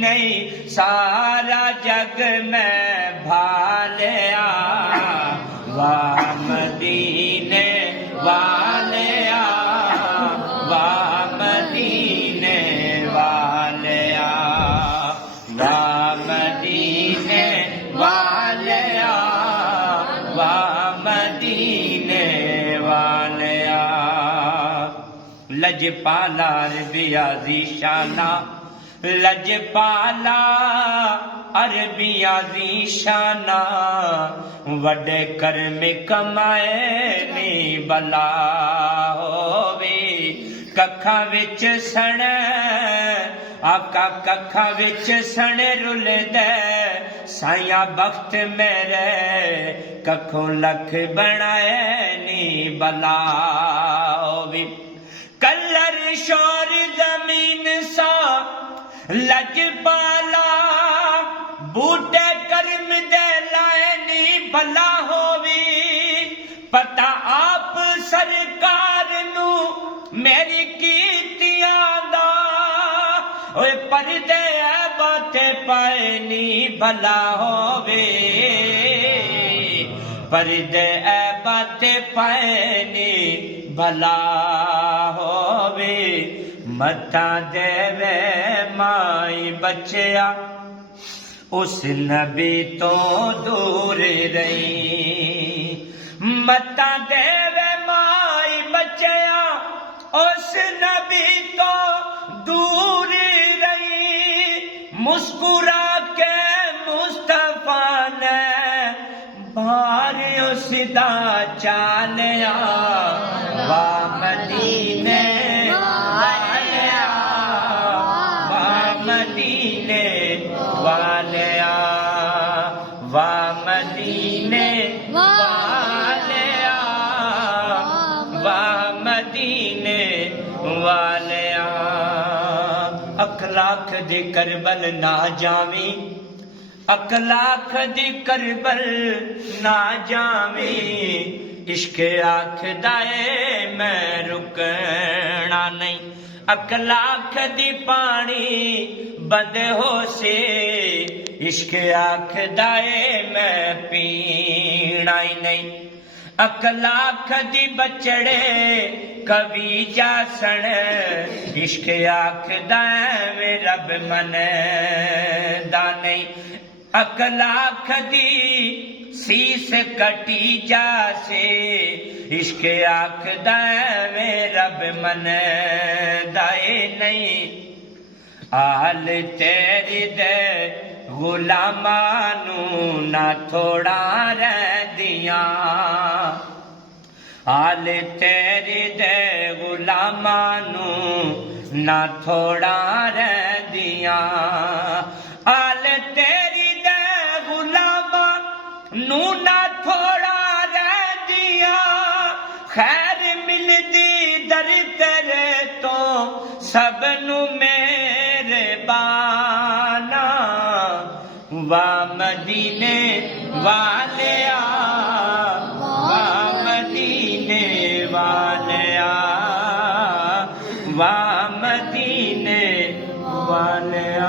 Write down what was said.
नहीं सारा जग में भालिया वाह मदीने वालिया वाह मदीने वालिया वाह मदीने वालिया वाह मदीने वालिया लजपाला अरबिया ज़ीशाना लजपाला अरबिया ज़ीशाना वडे कर्म कमाए नी भला होवे कखा विच सण आका कखा विच सण रुलदे साया बख्त मेरे कखों लख बनाए नी भला होवे कलर शोर जमीन सा लजपाला बूटे कर्म दे लाए नी भला होवी पता आप सरकार नू मेरी कीतियां दा ओए परदे बाते पाए नी भला होवे परदे बाते पाए नी भला होवे मता देवे माई बच्चिया उस नबी तो दूर रही मता देवे माई बच्चिया उस नबी तो दूर रही मुस्कुरा के मुस्तफा ने बार उसदा चालिया वाह मदीने वालिया वाह मदीने वालिया वाह मदीने वालिया वाह मदीने वालिया अखलाख दी करबल ना जावी अखलाख दी करबल ना जावी इश्क आखदाए मैं रुकना नहीं अखलाख दी पानी बंद हो से इश्क आखदाए मैं पीना ही नहीं अखलाख दी बचड़े कवि जासन इश्क आखदाए वे रब मन दा नहीं अखलाख दी सीस कटी जासे इश्क आखदा वे रब मन दाए नहीं आल तेरी दे गुलामानू ना थोड़ा रह दिया आल तेरी दे गुलामानू ना थोड़ा रह दिया आल तेरी दे गुलामा नू ना थोड़ा रह दिया खैर मिलदी दर तेरे तो सबनू मेरे बाना वाह मदीने वालिया वाह मदीने वालिया वाह मदीने वालिया।